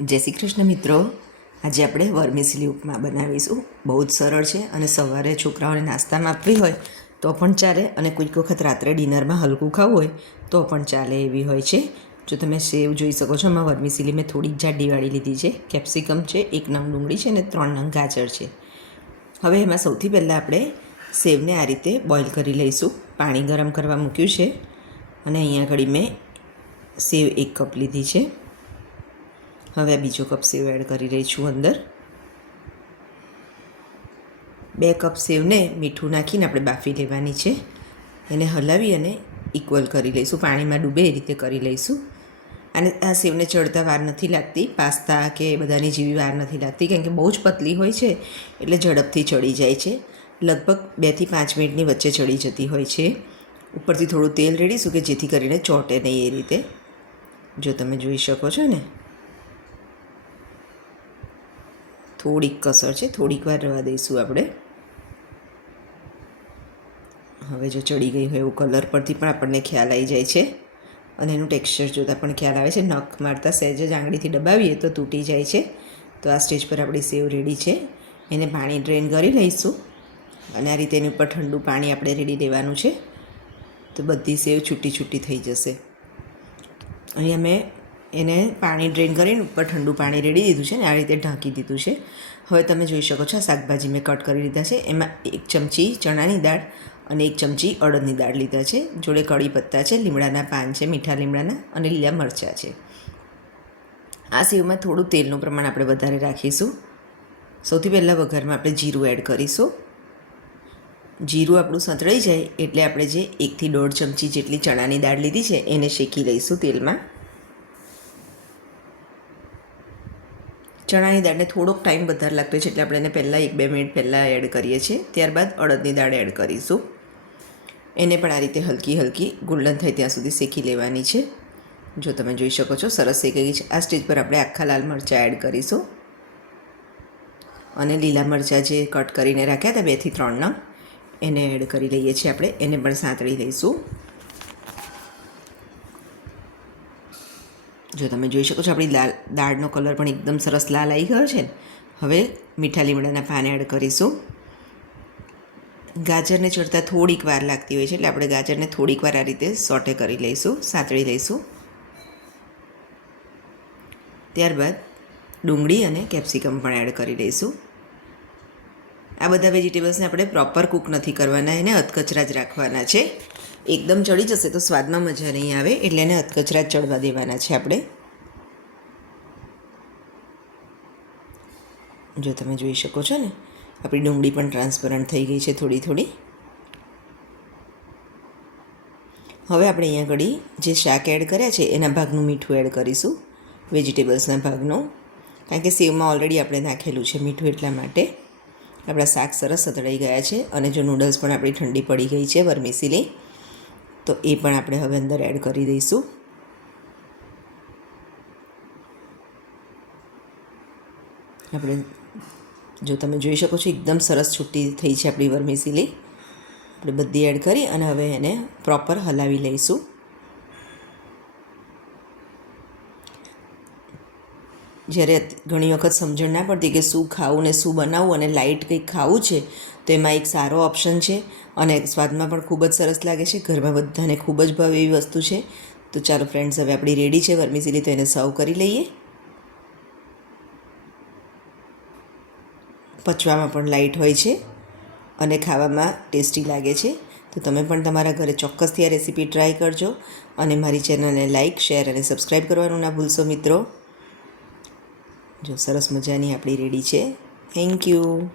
જય શ્રી કૃષ્ણ મિત્રો. આજે આપણે વર્મિસલી ઉપમા બનાવીશું. બહુ જ સરળ છે અને સવારે છોકરાઓને નાસ્તામાં આપવી હોય તો પણ ચાલે અને કોઈક વખત રાત્રે ડિનરમાં હલકું ખાવું હોય તો પણ ચાલે એવી હોય છે. જો તમે સેવ જોઈ શકો છો એમાં વર્મિસિલી મેં થોડીક જાડી વાળી લીધી છે. કેપ્સિકમ છે, એક નંગ ડુંગળી છે અને ત્રણ નંગ ગાજર છે. હવે એમાં સૌથી પહેલાં આપણે સેવને આ રીતે બોઇલ કરી લઈશું. પાણી ગરમ કરવા મૂક્યું છે અને અહીંયા ઘડી મેં સેવ એક કપ લીધી છે. હવે આ બીજો કપ સેવ એડ કરી રહી છું અંદર. બે કપ સેવને મીઠું નાખીને આપણે બાફી લેવાની છે. એને હલાવી અને ઇક્વલ કરી લઈશું. પાણીમાં ડૂબે એ રીતે કરી લઈશું. અને આ સેવને ચડતા વાર નથી લાગતી. પાસ્તા કે બધાની જેવી વાર નથી લાગતી કારણ કે બહુ જ પતલી હોય છે, એટલે ઝડપથી ચડી જાય છે. લગભગ બેથી પાંચ મિનિટની વચ્ચે ચડી જતી હોય છે. ઉપરથી થોડું તેલ રેડીશું કે જેથી કરીને ચોટે નહીં એ રીતે. જો તમે જોઈ શકો છો ને. થોડીક કસર છે, થોડીક વાર રવા દઈશું આપણે. હવે જો ચડી ગઈ હોય એવું કલર પરથી પણ આપણને ખ્યાલ આવી જાય છે. અને એનું ટેક્સચર જોતાં પણ ખ્યાલ આવે છે. નખ મારતા સહેજ જ આંગળીથી દબાવીએ તો તૂટી જાય છે. તો આ સ્ટેજ પર આપણી સેવ રેડી છે. એને પાણી ડ્રેન કરી લઈશું. અને આ રીતે એની ઉપર ઠંડુ પાણી આપણે રેડી દેવાનું છે. તો બધી સેવ છૂટી છૂટી થઈ જશે. અહીંયા મેં એને પાણી ડ્રેન કરીને ઉપર ઠંડુ પાણી રેડી દીધું છે ને, આ રીતે ઢાંકી દીધું છે. હવે તમે જોઈ શકો છો શાકભાજી મેં કટ કરી લીધા છે. એમાં એક ચમચી ચણાની દાળ અને એક ચમચી અડદની દાળ લીધા છે. જોડે કઢી પત્તા છે, લીમડાના પાન છે, મીઠા લીમડાના અને લીલા મરચાં છે. આ સેવમાં થોડું તેલનું પ્રમાણ આપણે વધારે રાખીશું. સૌથી પહેલાં વઘારમાં આપણે જીરું એડ કરીશું. જીરું આપણું સંતળાઈ જાય એટલે આપણે જે એકથી દોઢ ચમચી જેટલી ચણાની દાળ લીધી છે, એને શેકી લઈશું તેલમાં. ચણાની દાળને થોડોક ટાઈમ વધારે લાગતો છે એટલે આપણે એને પહેલાં એક બે મિનિટ પહેલાં એડ કરીએ છીએ. ત્યારબાદ અડદની દાળ એડ કરીશું. એને પણ આ રીતે હલકી હલકી ગોલ્ડન થાય ત્યાં સુધી શેકી લેવાની છે. જો તમે જોઈ શકો છો, સરસ શેકી ગઈ છે. આ સ્ટેજ પર આપણે આખા લાલ મરચાં એડ કરીશું. અને લીલા મરચાં જે કટ કરીને રાખ્યા હતા બેથી ત્રણના એને એડ કરી લઈએ છીએ આપણે. એને પણ સાંતળી લઈશું. જો તમે જોઈ શકો છો, આપણી લાલ, દાળનો કલર પણ એકદમ સરસ લાલ આવી ગયો છે. હવે મીઠા લીમડાના પાન એડ કરીશું. ગાજરને ચડતા થોડીક વાર લાગતી હોય છે, એટલે આપણે ગાજરને થોડીક વાર આ રીતે સોટે કરી લઈશું, સાંતળી લઈશું. ત્યારબાદ ડુંગળી અને કેપ્સિકમ પણ એડ કરી લઈશું. આ બધા વેજીટેબલ્સને આપણે પ્રોપર કૂક નથી કરવાના, એને અધકચરા જ રાખવાના છે. એકદમ ચડી જશે તો સ્વાદમાં મજા નહીં આવે, એટલે એને અધકચરા જ ચડવા દેવાના છે આપણે. જો તમે જોઈ શકો છો ને, આપણી ડુંગળી પણ ટ્રાન્સપરન્ટ થઈ ગઈ છે થોડી થોડી. હવે આપણે અહીંયા ઘડી જે શાક એડ કર્યા છે, એના ભાગનું મીઠું એડ કરીશું વેજીટેબલ્સના ભાગનું. કારણ કે સેવમાં ઓલરેડી આપણે નાખેલું છે મીઠું એટલા માટે. આપણા શાક સરસ સતળાઈ ગયા છે અને જો નૂડલ્સ પણ આપણી ઠંડી પડી ગઈ છે વર્મિસીલી તો એ પણ આપણે હવે અંદર એડ કરી દઈશું. આપણે જો તમે જોઈ શકો છો એકદમ સરસ છૂટી થઈ છે આપણી વર્મિસીલી આપણે બધી એડ કરી અને હવે એને પ્રોપર હલાવી લઈશું. જ્યારે ઘણી વખત સમજણ ના પડતી કે શું ખાવું ને શું બનાવવું અને લાઇટ કંઈક ખાવું છે, તો એમાં એક સારો ઓપ્શન છે. અને સ્વાદમાં પણ ખૂબ જ સરસ લાગે છે. ઘરમાં બધાને ખૂબ જ ભાવે એવી વસ્તુ છે. તો ચાલો ફ્રેન્ડ્સ હવે આપણી રેડી છે વર્મીસીલી તો એને સર્વ કરી લઈએ. પચવામાં પણ લાઇટ હોય છે અને ખાવામાં ટેસ્ટી લાગે છે. તો તમે પણ તમારા ઘરે ચોક્કસથી આ રેસીપી ટ્રાય કરજો. અને મારી ચેનલને લાઇક શેર અને સબસ્ક્રાઈબ કરવાનું ના ભૂલશો મિત્રો. જો સરસ મજાની આપણી રેડી છે. Thank you